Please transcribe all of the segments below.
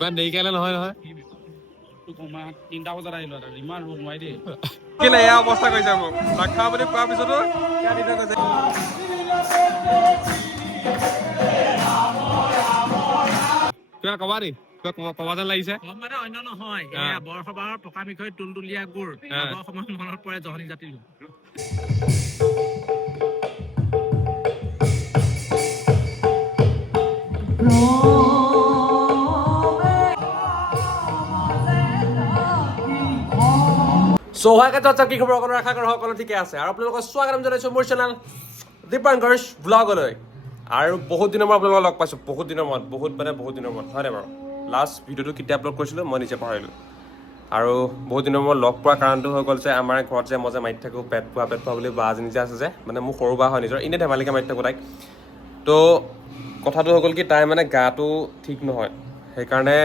ইমান দেৰিকালে নহয় নহয়। 3টা বজাত আহিলো আৰু ইমান ৰ'দ নোৱাৰি দেই। কেলে এয়া অৱস্থা কৰিছে মোক নাখা বুলি কোৱাৰ পিছতো ইয়াত দিনে কৈছে কিবা কবা নি কিবা কবা যেন লাগিছে মানে অন্য নহয় এয়া বৰসবাহৰ পকা মিঠৈ তুলতুলীয়া গুড় আগৰ সময়ত মনত পৰে জহনী জাতিৰ সৌভাগ্য চৰ্চা কি খবৰ সকলো আশা কৰোঁ সকলো ঠিকে আছে আৰু আপোনালোকক স্বাগতম জনাইছোঁ মোৰ চেনেল দীপাংকৰ্ছ ব্লগলৈ আৰু বহুত দিনৰ মূৰত আপোনালোকক লগ পাইছোঁ বহুত দিনৰ মূৰত বহুত দিনৰ মূৰত হয়নে বাৰু লাষ্ট ভিডিঅ'টো কেতিয়া আপলোড কৰিছিলোঁ মই নিজে পাহৰিলোঁ আৰু বহুত দিনৰ মূৰত লগ পোৱাৰ কাৰণটো হৈ গ'ল যে আমাৰ ঘৰত যে মই যে মাতি থাকোঁ পেট পোৱা বুলি বা এজনী যে আছে যে মানে মোৰ সৰু বা হয় নিজৰ এনেই ধেমালিকৈ মাতি থাকোঁ তাইক তো কথাটো হৈ গ'ল কি তাই মানে গাটো ঠিক নহয় সেইকাৰণে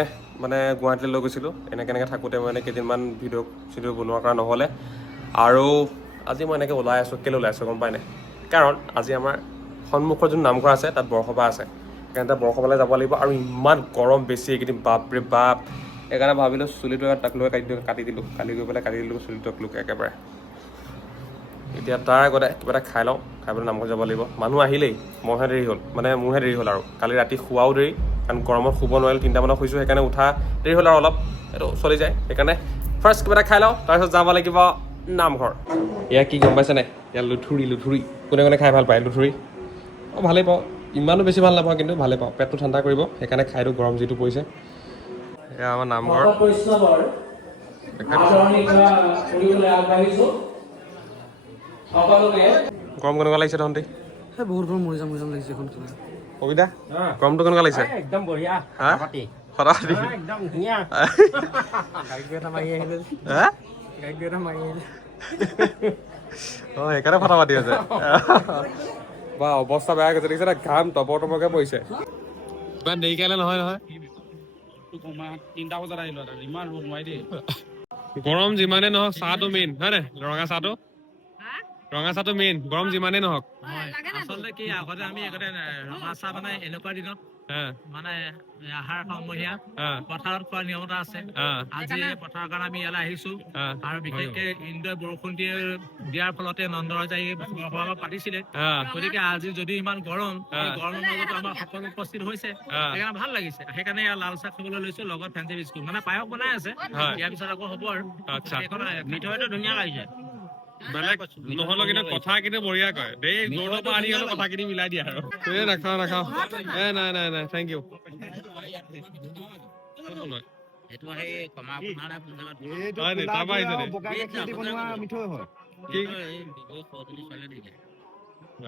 মানে গুৱাহাটীলৈ লৈ গৈছিলোঁ এনেকৈ থাকোঁতে মানে কেইদিনমান ভিডিঅ' বনোৱাৰ কাৰণে নহ'লে আৰু আজি মই এনেকৈ ওলাই আছোঁ কেলৈ ওলাই আছোঁ গম পাই নাই কাৰণ আজি আমাৰ সন্মুখৰ যোন নামঘৰ আছে তাত বৰসবাহ আছে সেইকাৰণে তাত বৰসবাহলৈ যাব লাগিব আৰু ইমান গৰম বেছি এইকেইদিন বাপৰে বাপ সেইকাৰণে ভাবিলোঁ চুলিটো তাক লৈ কাটি দিলোঁ কালি গৈ পেলাই কাটি দিলোঁ চুলিটো লোক একেবাৰে এতিয়া তাৰ আগতে কিবা এটা খাই লওঁ খাই পেলাই নামঘৰ যাব লাগিব মানুহ আহিলেই মোৰহে দেৰি হ'ল আৰু কালি ৰাতি শোৱাও দেৰি কাৰণ গৰমত শুব নোৱাৰিলোঁ 3টা মানত শুইছোঁ সেইকাৰণে উঠা দেৰি হ'ল আৰু অলপ এইটো চলি যায় সেইকাৰণে ফাৰ্ষ্ট কিবা এটা খাই লওঁ তাৰপিছত যাব লাগিব নামঘৰ এয়া কি গম পাইছে নাই ইয়াত লুথুৰি কোনে খাই ভাল পায় লুথুৰি অঁ ভালেই পাওঁ ইমানো বেছি ভাল নাপাওঁ কিন্তু ভালেই পাওঁ পেটটো ঠাণ্ডা কৰিব সেইকাৰণে খাই দিওঁ গৰম যিটো পৰিছে এয়া আমাৰ নামঘৰ গৰম কেনেকুৱা লাগিছে তহঁতি বহুত গৰম মৰি যাম লাগিছে এখন কবিতা গৰমটো কেনেকুৱা লাগিছে একদম বঢ়িয়া একদম ধুনীয়া অঁ সেইকাৰণে ফটা পাতি আছে বা অৱস্থা বেয়া গৈছে দেখিছে না ঘাম টপৰকে পৰিছে ইমান দেৰিকালে নহয় 3টা বজাত আহিলো আৰু ইমান ৰ'দ নোৱাৰি দেই গৰম যিমানে নহওক চাহটো মেইন হয় নাই ৰঙা চাহটো মেইন গৰম যিমানেই নহওক আচলতে কি আগতে আমি ৰঙা চাহ মানে এনেকুৱা দিনত মানে আহাৰ সমহীয়া পথাৰত খোৱাৰ নিয়ম এটা আছে আজি পথাৰৰ কাৰণে আমি ইয়ালৈ আহিছো আৰু বিশেষকে ইন্দ্ৰই বৰষুণ দিয়াৰ ফলতে নন্দৰাজাই বৰসবাহ পাতিছিলে গতিকে আজি যদি ইমান গৰমৰ মাজতো আমাৰ সকলো উপস্থিত হৈছে সেইকাৰণে ভাল লাগিছে সেইকাৰণে লাল চাহ খাবলৈ লৈছো লগত ফেঞ্চি বিস্কুট মানে পায়স বনাই আছে ইয়াৰ পিছত আকৌ হ'ব আৰু মিঠৈটো ধুনীয়া লাগিছে বেলেগ নহ'লে কিন্তু কথা কিন্তু বঢ়িয়া কয় দেই জোৰৰ পৰা আনি হ'লে কথাখিনি মিলাই দিয়া আৰু নাখাওঁ নাই থেংক ইউ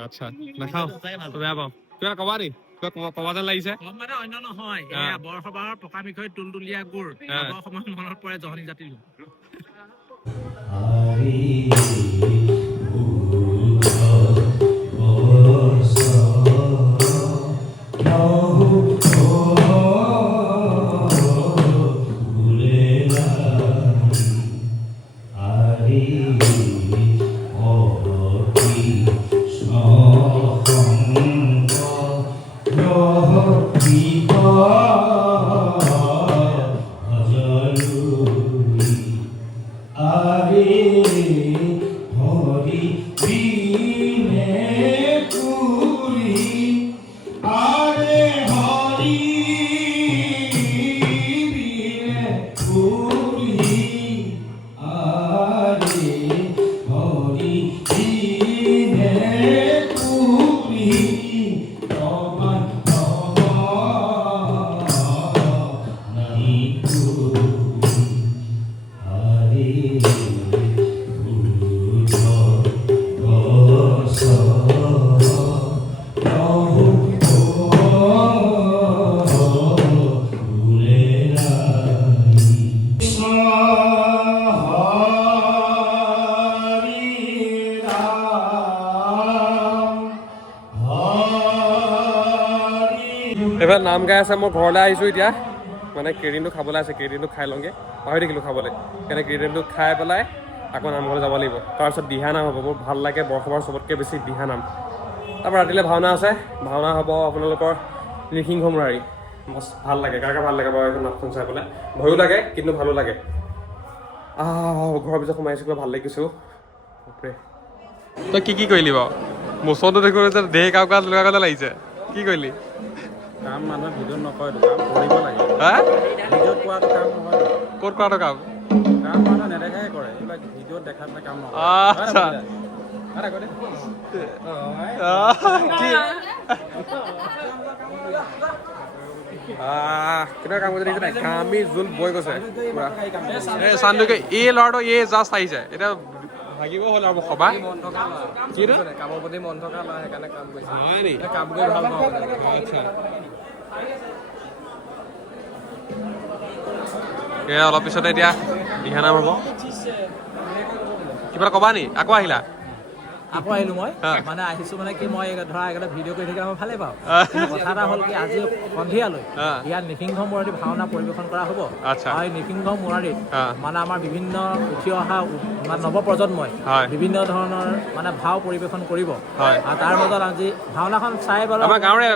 আচ্ছা নাখাওঁ বেয়া পাওঁ কিবা কবা নি কিবা কবা যেন লাগিছে মানে অন্য নহয় এয়া বৰসবাহৰ পকা মিঠৈ তুলতুলীয়া গুড় আগৰ সময়ত মনত পৰে জহনী জাতিৰ এইফালে নাম গাই আছে মই ঘৰলৈ আহিছোঁ এতিয়া মানে কেৰিনটো খাবলৈ আছে কেৰিনটো খাই লওঁগৈ পাহৰি থাকিলোঁ খাবলৈ সেইকাৰণে কেৰিনটো খাই পেলাই আকৌ নামঘৰলৈ যাব লাগিব তাৰপিছত দিহানাম হ'ব মোৰ ভাল লাগে বৰসবাহৰ চবতকৈ বেছি দিহানাম তাৰপৰা ৰাতিলৈ ভাওনা আছে ভাওনা হ'ব আপোনালোকৰ নৃসিংহ মুৰাৰী ভাল লাগে কাকে ভাল লাগে বাৰু এইখন নাটখন চাই পেলাই ভয়ো লাগে কিন্তু ভালো লাগে ঘৰৰ ভিতৰত সোমাই আছোঁ কিবা ভাল লাগিছে তই কি কৰিলি বাৰু মোচনটো দেখো যে দেহ কাউকা লগা কথা লাগিছে কি কৰিলি কাম মানুহে ভিডিঅ'ত নকয় কাম কৰিব লাগে হা ভিডিঅ'ত কোৱাটো কাম নহয় ক'ত কৰাটো কাম কাম মানুহে নেদেখাই কৰে এইবিলাক ভিডিঅ'ত দেখাত কাম নহয় আচ্ছা কেনেকুৱা কাম কৰিছে দেখিছে ঘামি জোল বৈ গৈছে পুৰা এই চান্দুকে এই ল'ৰাটো এই জাষ্ট আহিছে এতিয়া ভাগিব হ'ল আৰু সভা কিটো কামৰ প্ৰতি মন থকা ল'ৰা সেইকাৰণে কাম কৰিছে হয় নি কাম কৰি ভাল পাওঁ আচ্ছা এয়া অলপ পিছতে এতিয়া দিহানাম হ'ব কিবা ক'বা নি আকৌ আহিলা আকৌ আহিলো মই মানে আহিছো মানে কি মই ধৰা এটা ভিডিঅ' কৰি থাকিলে মই ভালেই পাওঁ কথা এটা হ'ল কি আজি সন্ধিয়ালৈ ইয়াত নৃসিংহ মুৰাৰী ভাওনা পৰিৱেশন কৰা হ'ব আচ্ছা আৰু নৃসিংহ মুৰাৰীত মানে আমাৰ বিভিন্ন উঠি অহা মানে নৱপ্ৰজন্মই বিভিন্ন ধৰণৰ মানে ভাও পৰিৱেশন কৰিব আৰু তাৰ মাজত আজি ভাওনাখন চাই বাৰু আমাৰ গাঁৱৰে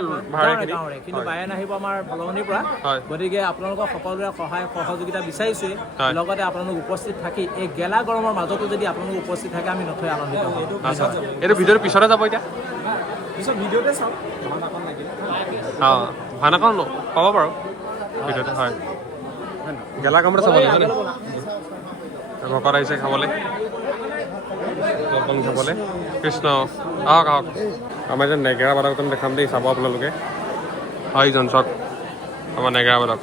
কিন্তু বায়েন আহিব আমাৰ ফলঙনিৰ পৰা গতিকে আপোনালোকৰ সকলোৰে সহায় সহযোগিতা বিচাৰিছোৱেই লগতে আপোনালোক উপস্থিত থাকি এই গেলা গৰমৰ মাজতো যদি আপোনালোক উপস্থিত থাকে আমি নথৈ আনন্দিত হ'ম এইটো ভিডিঅ'ৰ পিছতে যাব এতিয়া পিছত ভিডিঅ'তে চাওঁ ভাওনাখন লাগিলে ভাওনাখন পাব বাৰু ভিডিঅ'তে হয় গেলা কামতে চাব লাগিব ভকত আহিছে খাবলৈ জলপান খাবলৈ কৃষ্ণ আহক আহক আমাৰ যে নেগেৰা বাদকজন দেখাম দেই চাব আপোনালোকে হয় এইজন চাওক আমাৰ নেগেৰা বাদক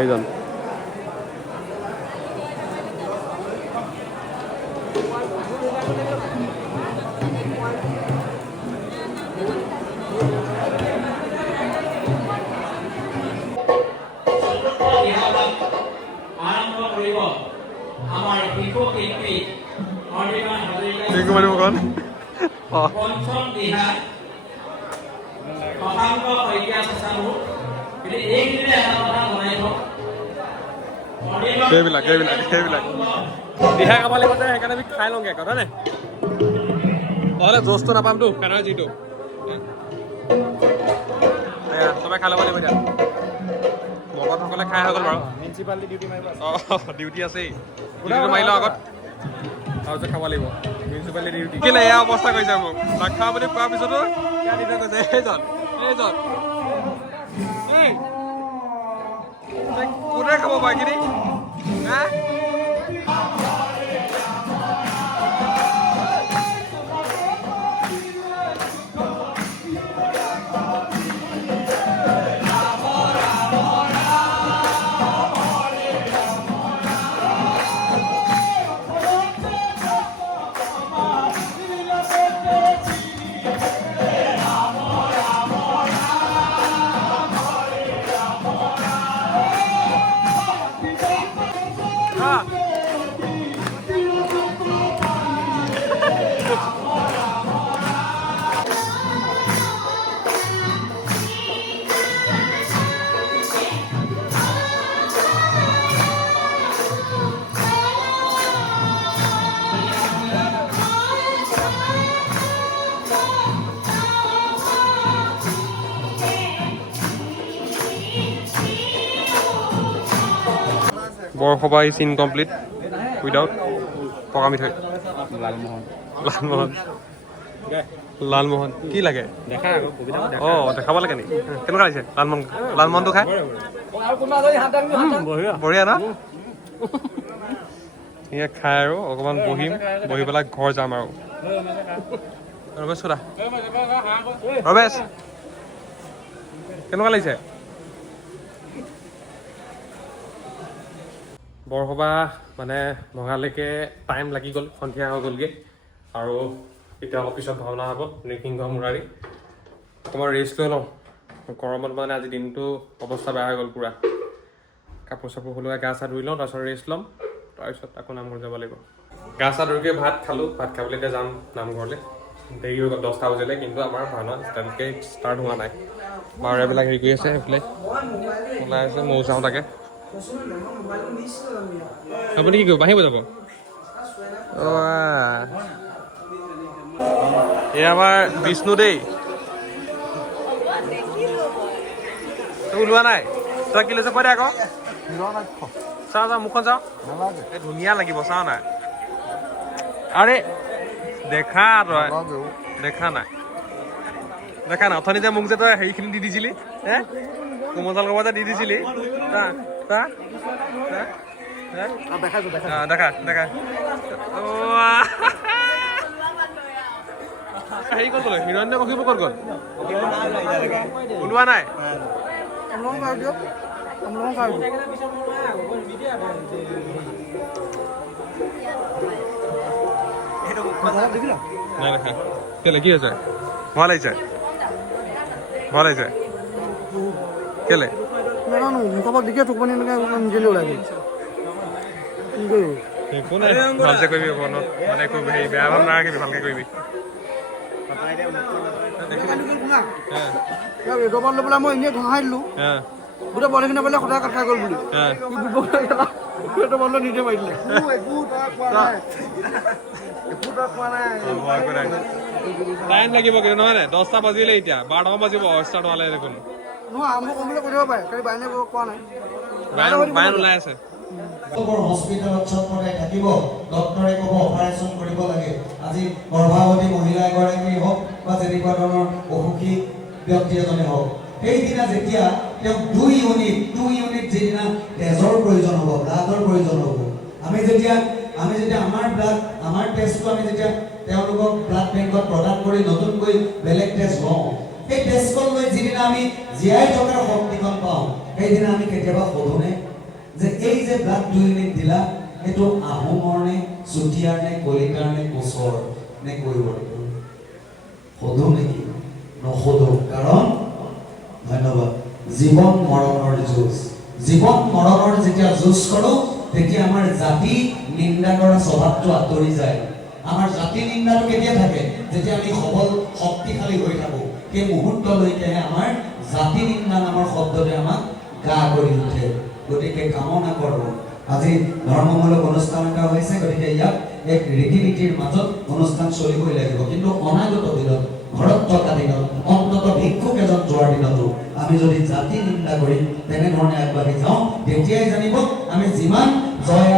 এইজন সেইবিলাক দিহা খাব লাগিব যে সেইকাৰণে আমি খাই লওঁগে কথা নে নহ'লে জোচটো নাপামতো ফেনৰ যিটো চবে খাই ল'ব লাগিব এতিয়া ভকতসকলে খাই হৈ গ'ল বাৰু মিউনিচিপালিটি ডিউটি মাৰিব ডিউটি আছেই ডিউটিটো মাৰি লওঁ আগত তাৰপিছত খাব লাগিব মিউনিচিপালিটি ডিউটি কেলে এয়া অৱস্থা কৰিছে মোক নাখা বুলি কোৱাৰ পিছতো ইয়াত দি থৈ গৈছে এইজন কোনে খাব বাকীখিনি হা বৰসভা ইজ ইনকমপ্লিট উইদাউট পকা মিঠৈ লালমোহন কি লাগে দেখাব লাগে নেকি কেনেকুৱা লাগিছে লালমোহনটো খাই বঢ়িয়া ন এয়া খাই আৰু অকণমান বহি পেলাই ঘৰ যাম আৰু ৰমেশ সোধা ৰমেশ কেনেকুৱা লাগিছে বৰসভা মানে ভঙালৈকে টাইম লাগি গ'ল সন্ধিয়া হৈ গ'লগৈ আৰু এতিয়া অলপ পিছত ভাওনা হ'ব নৃসিংহ মুৰাৰী অকণমান ৰেষ্ট লৈ লওঁ গৰমত মানে আজি দিনটো অৱস্থা বেয়া হৈ গ'ল পূৰা কাপোৰ চাপোৰ সলোৱাই গা চা ধুই লওঁ তাৰপিছত ৰেষ্ট ল'ম তাৰপিছত আকৌ নামঘৰ যাব লাগিব গা চা ধুইকৈ ভাত খালোঁ ভাত খাবলৈ এতিয়া যাম নামঘৰলৈ দেৰি হৈ গ'ল 10টা বজিলে কিন্তু আমাৰ ভাওনা তেনেকৈ ষ্টাৰ্ট হোৱা নাই বাৰবিলাক হেৰি কৰি আছে সেইফালে ওলাই আছে ময়ো চাওঁ তাকে আপুনি কি কৰিব বাঢ়িব যাব এই আমাৰ বিষ্ণু দেই তই ওলোৱা নাই তই কি লৈছ কৈ দে আকৌ চাওঁ চাওঁ মুখখন চাওঁ এই ধুনীয়া লাগিব চাওঁ নাই আৰে দেখা তই দেখা নাই অথনি যে মোক যে তই হেৰিখিনি দি দিছিলি হে কোমল চাউল ক'ৰবাত যে দি দিছিলি দেখা হেৰি ক'ত গ'ল হিৰণ্য কশিপ ক'ত গ'ল ওলোৱা নাই নাই দেখা কেলে কি হৈছে ভাল আহিছে কেলে নাজানো মুখৰ পৰা দেখিয়ে টোপনি নিজে ওলাই গ'ল কি কৰিবি একো নাই ভালছে কৰিবি মনত মানে একো হেৰি বেয়া ভাৱ নাৰাখিবি ভালকে কৰিবি দবাৰ লৈ পেলাই মই এনেই ঘঁহাই দিলোঁ গোটেই বলখিনি বোলে সদায় কথা গ'ল বুলি দবাৰ লৈ নিজে মাৰি দিলে টাইম লাগিব কিন্তু নহয় নে 10টা বাজিলে এতিয়া 12টামান বাজিব ষ্টাৰ্ট হোৱালে দেখোন নহয় আৰম্ভ কৰিবলৈ কৈ দিব পাৰে খালি বাইনে কোৱা নাই বায়ন ওলাই আছে হস্পিটেলত চটপটাই থাকিব ডক্টৰে ক'ব অপাৰেশ্যন কৰিব লাগে আজি গৰ্ভৱতী মহিলা এগৰাকী হওক বা তেনেকুৱা ধৰণৰ অসুখী ব্যক্তি এজনে হওক সেইদিনা যেতিয়া তেওঁক 2 ইউনিট যিদিনা তেজৰ প্ৰয়োজন হ'ব ব্লাডৰ প্ৰয়োজন হ'ব আমি যেতিয়া আমাৰ টেষ্টটো আমি যেতিয়া তেওঁলোকক ব্লাড বেংকত প্ৰদান কৰি নতুনকৈ বেলেগ টেষ্ট লওঁ সেই টেষ্টখন লৈ যিদিনা আমি জীয়াই থকাৰ শক্তিখন পাওঁ সেইদিনা আমি কেতিয়াবা সোধোনে যে এই যে ব্লাড 2 ইউনিট দিলা এইটো আহোমৰ নে চুতীয়াৰ নে কলিতাৰ নে কোচৰ নে কৈবৰ সোধো নেকি নসোধো কাৰণ ধন্যবাদ জীৱন মৰণৰ যেতিয়া যুঁজ কৰোঁ তেতিয়া আমাৰ জাতি নিন্দা কৰা স্বভাৱটো আঁতৰি যায় আমাৰ জাতি নিন্দাটো কেতিয়া থাকে যেতিয়া আমি সবল শক্তিশালী হৈ থাকোঁ সেই মুহূৰ্তলৈকেহে আমাৰ জাতি নিন্দা নামৰ শব্দটোৱে আমাক গা কৰি উঠে গতিকে কামনা কৰোঁ আজি ধৰ্মমূলক অনুষ্ঠান এটা হৈছে গতিকে ইয়াত এক ৰীতি নীতিৰ মাজত অনুষ্ঠান চলিবই লাগিব কিন্তু অনাগত দিনত ঘৰত থকা দিনত অন্তত ভিক্ষুক এজন যোৱাৰ দিনতো আমি যদি জাতি নিন্দা কৰি তেনেধৰণে আগবাঢ়ি যাওঁ তেতিয়াই জানিব আমি যিমান জয়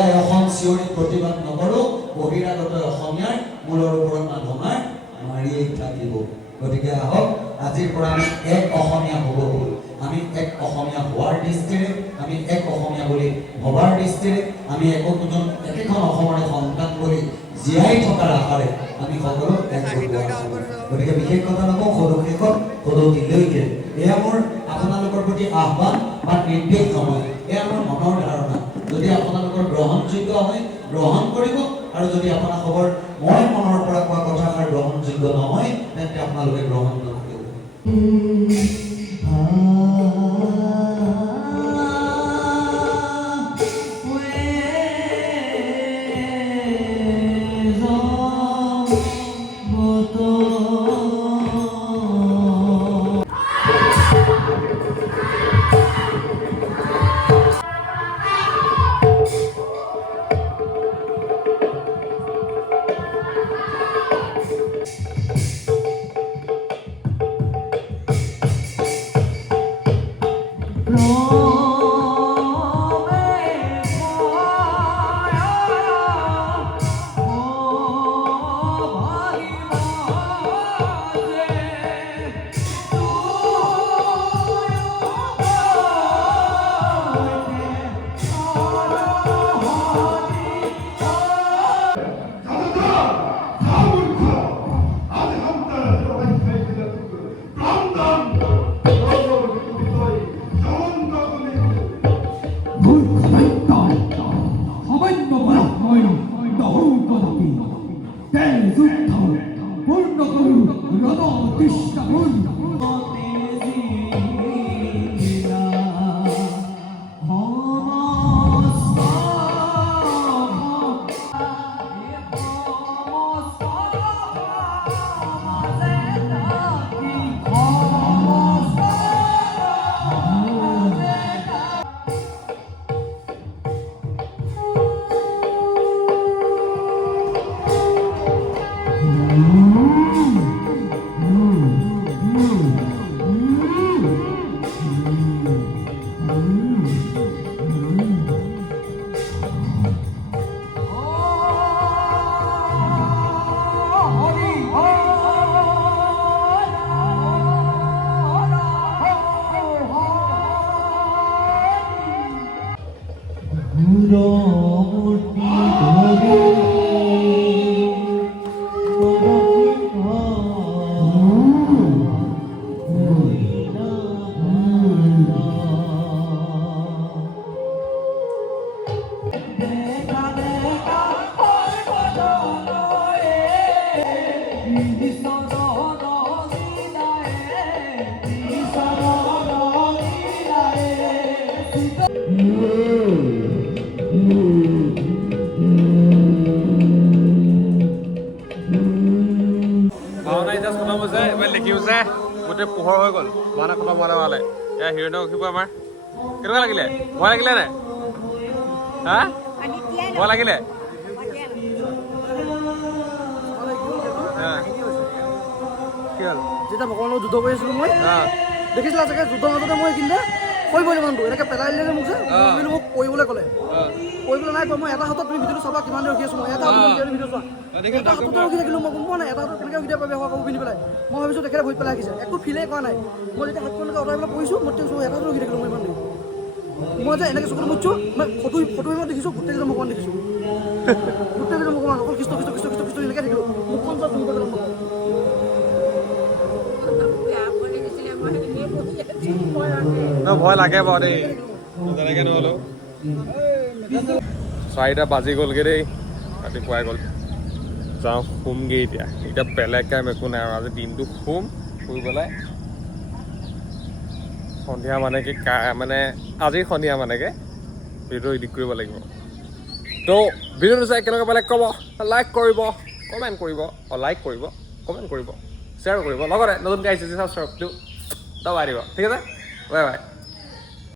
আই অসম চিঞৰি প্ৰতিবাদ নকৰোঁ বহিৰাগত অসমীয়াৰ মূলৰ ওপৰত মাধমাৰ মাৰিয়েই থাকিব গতিকে আহক আজিৰ পৰা আমি এক অসমীয়া হ'ব হ'ল আমি এক অসমীয়া হোৱাৰ দৃষ্টিৰে আমি এক অসমীয়া বুলি ভবাৰ দৃষ্টিৰে আমি একেখন অসমৰে সন্তান বুলি জীয়াই থকাৰ আশাৰে আমি সকলো এক গতিকে বিশেষ কথা নকওঁ সদৌতিলৈকে এয়া মোৰ আপোনালোকৰ প্ৰতি আহ্বান বা নিৰ্দেশ নহয় এয়া মোৰ মনৰ ধাৰণা যদি আপোনালোকৰ গ্ৰহণযোগ্য হয় গ্ৰহণ কৰিব আৰু যদি আপোনালোকৰ মই মনৰ পৰা কোৱা কথাষাৰ গ্ৰহণযোগ্য নহয় তেন্তে আপোনালোকে গ্ৰহণ নকৰিব জয়ন্ত ভাওনা এতিয়া খতম হৈছে, এবাৰ লিখিছে গোটেই পোহৰ হৈ গ'ল। ভাওনা খতম হোৱালে এয়া হিৰণ্য উঠিব আমাৰ। কেনেকুৱা লাগিলে? ভয় লাগিলে নাই? হা ভয় লাগিলে? কি হ'ল? যেতিয়া ভগৱানৰ লগত যুদ্ধ কৰি আছিলোঁ মই দেখিছিলা চাগে যুদ্ধৰ মাজতে মই এইখিনিতে কৰিব মানুহটো এনেকৈ পেলাই দিলে মোক যে কিন্তু মোক কৰিবলৈ ক'লে কৰিবলৈ নাই মই এটা হাতত তুমি ভিডিঅ'টো চাবা কিমান ৰখি আছোঁ মই এটা হাতত ভিডিঅ' চোৱা এটা হাততে ৰখি থাকিলোঁ মই গম পোৱা নাই এটা হাতত কেনেকৈ ভিডিঅ' পাবে হোৱা কাপোৰ পিন্ধি পেলাই মই ভাবিছোঁ তেখেতে ভৰি পেলাই ৰাখিছে একো ফিলেই কৰা নাই মই যেতিয়া হাতখনলৈকে অঁতৰাই পেলাই পৰিছোঁ মই তেওঁ এটা হাতত ৰখি থাকিলোঁ মই ইমান দেৰি মই যে এনেকৈ চকুত মুচ্ছোঁ মই ফটো মই দেখিছোঁ গোটেইকেইজন ভগৱান দেখিছোঁ গোটেইকেইজন ভগৱান অকল কৃষ্ণ কৃষ্ণ কৃষ্ণ কৃষ্ণ কৃষ্ণ এনেকৈ থাকিলোঁ মুখখন চব ধুই পেলাই ভয় লাগে বাৰু দেই যেনেকৈ নহ'লেও। 4টা বাজি গ'লগৈ দেই, ৰাতিপুৱাই গ'ল। যাওঁ শুমগৈ এতিয়া বেলেগ কাম একো নাই আৰু আজি দিনটো শুই পেলাই সন্ধিয়া মানে আজি সন্ধিয়া ভিডিঅ' এডিট কৰিব লাগিব। তো ভিডিঅ'টো চাই কেনেকুৱা পালে ক'ব, লাইক কৰিব, কমেণ্ট কৰিব, কমেণ্ট কৰিব, শ্বেয়াৰ কৰিব, লগতে নতুনকৈ আহিছে ছাবস্ক্ৰাইবটো দবাই দিব। ঠিক আছে, বাই বাই।